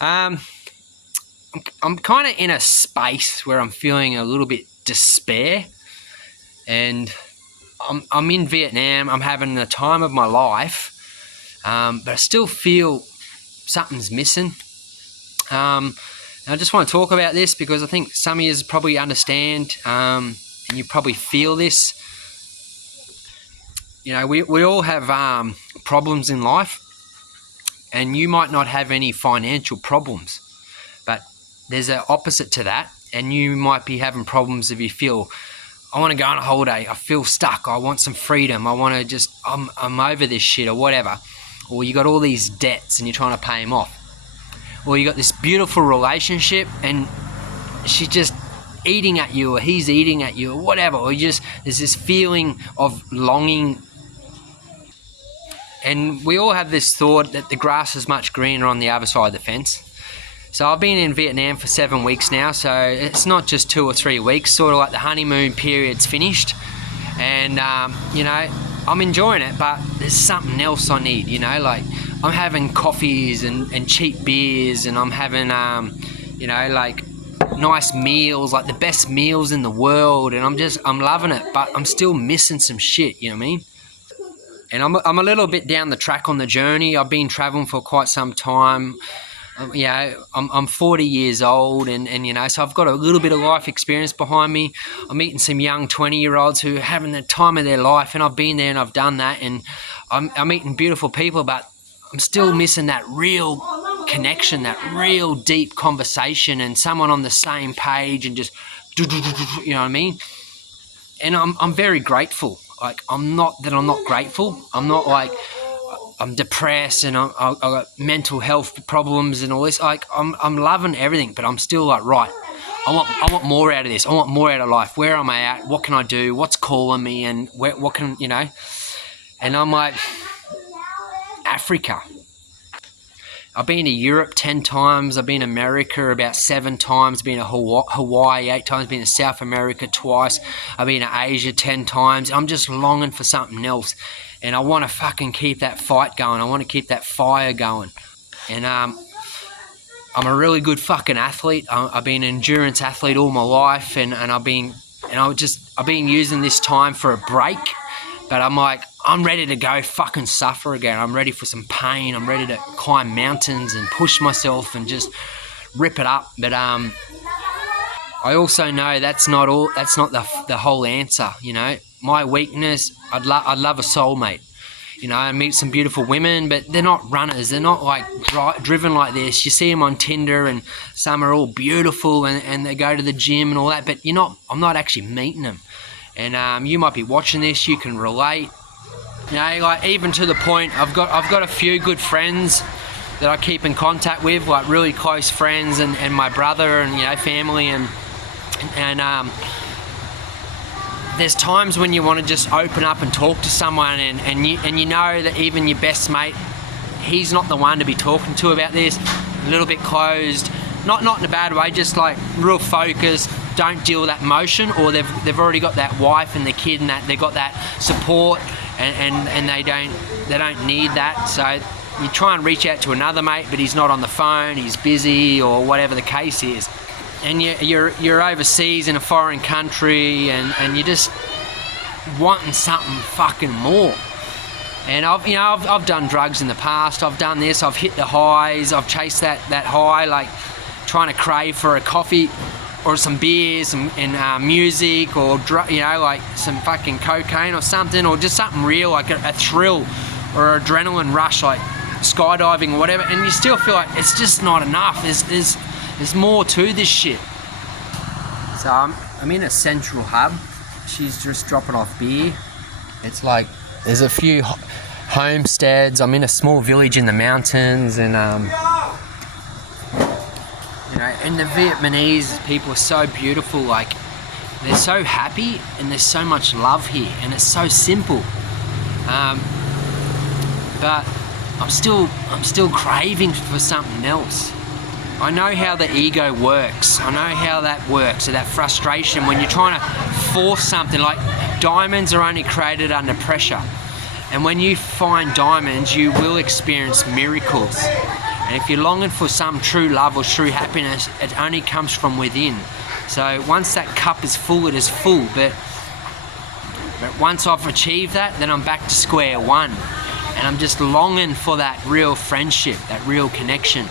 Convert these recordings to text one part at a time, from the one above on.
I'm kind of in a space where I'm feeling a little bit despair, and I'm in Vietnam. I'm having the time of my life, but I still feel something's missing. And I just want to talk about this because I think some of you probably understand, and you probably feel this. You know, we all have problems in life, and you might not have any financial problems, but there's an opposite to that, and you might be having problems if you feel, I want to go on a holiday, I feel stuck, I want some freedom, I want to just, I'm over this shit or whatever. Or you got all these debts and you're trying to pay them off. Or you got this beautiful relationship and she's just eating at you, or he's eating at you, or whatever. Or there's this feeling of longing. And we all have this thought that the grass is much greener on the other side of the fence. So I've been in Vietnam for 7 weeks now, so it's not just 2 or 3 weeks, sort of like the honeymoon period's finished. And, you know, I'm enjoying it, but there's something else I need, you know, like I'm having coffees and cheap beers, and I'm having, you know, like nice meals, like the best meals in the world, and I'm loving it, but I'm still missing some shit, you know what I mean? And I'm a little bit down the track on the journey. I've been traveling for quite some time. You know, I'm 40 years old, and you know, so I've got a little bit of life experience behind me. I'm meeting some young 20-year-olds who are having the time of their life, and I've been there and I've done that, and I'm meeting beautiful people, but I'm still missing that real connection, that real deep conversation, and someone on the same page, and just, you know what I mean? And I'm very grateful. Like, I'm not grateful. I'm not like, I'm depressed and I've got mental health problems and all this. Like, I'm loving everything, but I'm still like, right, I want more out of this. I want more out of life. Where am I at? What can I do? What's calling me? And what can, you know? And I'm like, Africa. I've been to Europe 10 times. I've been to America about 7 times. I've been to Hawaii 8 times. I've been to South America twice. I've been to Asia 10 times. I'm just longing for something else. And I want to fucking keep that fight going. I want to keep that fire going. And I'm a really good fucking athlete. I've been an endurance athlete all my life, and I've been using this time for a break. But I'm like, I'm ready to go fucking suffer again. I'm ready for some pain. I'm ready to climb mountains and push myself and just rip it up. But I also know that's not the whole answer, you know. My weakness, I'd love a soulmate. You know, I meet some beautiful women, but they're not runners. They're not like driven like this. You see them on Tinder, and some are all beautiful, and they go to the gym and all that. But I'm not actually meeting them. And you might be watching this. You can relate. You know, like even to the point, I've got a few good friends that I keep in contact with, like really close friends, and my brother, and you know, family, and there's times when you want to just open up and talk to someone, and you know that even your best mate, he's not the one to be talking to about this. A little bit closed, not in a bad way, just like real focused. Don't deal with that emotion, or they've already got that wife and the kid, and that they've got that support, and they don't need that. So you try and reach out to another mate, but he's not on the phone, he's busy, or whatever the case is. And you're overseas in a foreign country, and you're just wanting something fucking more. And I've done drugs in the past. I've done this. I've hit the highs. I've chased that high, like trying to crave for a coffee or some beers and music, or like some fucking cocaine or something, or just something real, like a thrill or adrenaline rush, like skydiving or whatever. And you still feel like it's just not enough. There's more to this shit. So I'm in a central hub. She's just dropping off beer. It's like there's a few homesteads. I'm in a small village in the mountains, and you know, and the Vietnamese people are so beautiful. Like, they're so happy, and there's so much love here, and it's so simple. But I'm still craving for something else. I know how the ego works. I know how that works. So that frustration when you're trying to force something, like diamonds are only created under pressure. And when you find diamonds, you will experience miracles. And if you're longing for some true love or true happiness, it only comes from within. So once that cup is full, it is full. But once I've achieved that, then I'm back to square one. And I'm just longing for that real friendship, that real connection.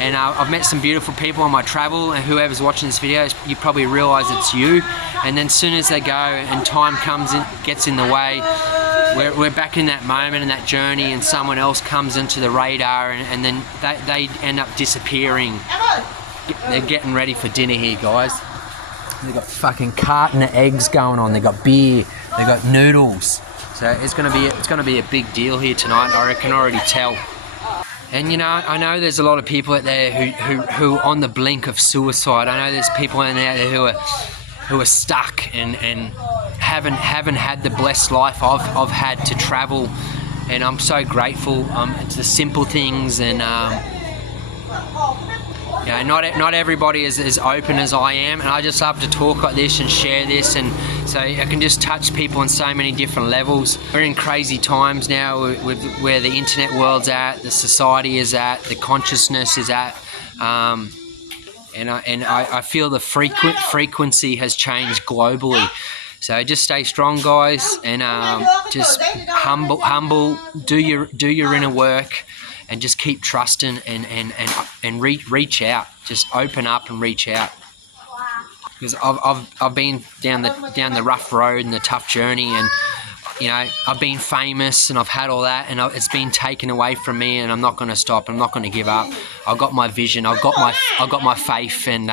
And I've met some beautiful people on my travel, and whoever's watching this video, you probably realise it's you. And then as soon as they go and time comes in, gets in the way, we're back in that moment, in that journey, and someone else comes into the radar, and then they end up disappearing. They're getting ready for dinner here, guys. They've got fucking carton of eggs going on. They've got beer. They've got noodles. So it's gonna be a big deal here tonight. I can already tell. And you know, I know there's a lot of people out there who are on the blink of suicide. I know there's people out there who are stuck and haven't had the blessed life I've had to travel. And I'm so grateful. It's the simple things, and you know, not everybody is as open as I am, and I just love to talk like this and share this, and so I can just touch people on so many different levels. We're in crazy times now with where the internet world's at, the society is at, the consciousness is at, and I feel the frequency has changed globally. So just stay strong, guys, and just humble, do your inner work. And just keep trusting and reach out. Just open up and reach out. Because I've been down the rough road and the tough journey, and you know, I've been famous and I've had all that, and it's been taken away from me, and I'm not going to stop. I'm not going to give up. I've got my vision. I've got my faith, and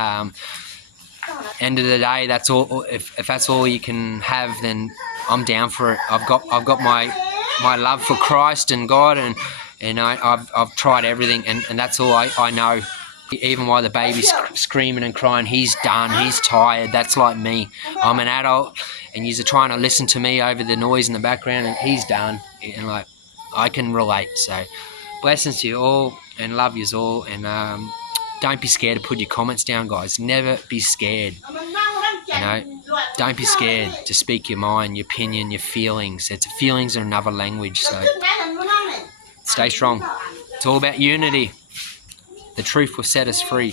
end of the day, that's all. If that's all you can have, then I'm down for it. I've got my love for Christ and God, and I've tried everything, and that's all I know. Even while the baby's screaming and crying, he's done, he's tired. That's like me. I'm an adult, and you're trying to listen to me over the noise in the background, and he's done. And like, I can relate. So blessings to you all, and love yous all, and don't be scared to put your comments down, guys. Never be scared. You know, don't be scared to speak your mind, your opinion, your feelings. Feelings are another language. So stay strong. It's all about unity. The truth will set us free.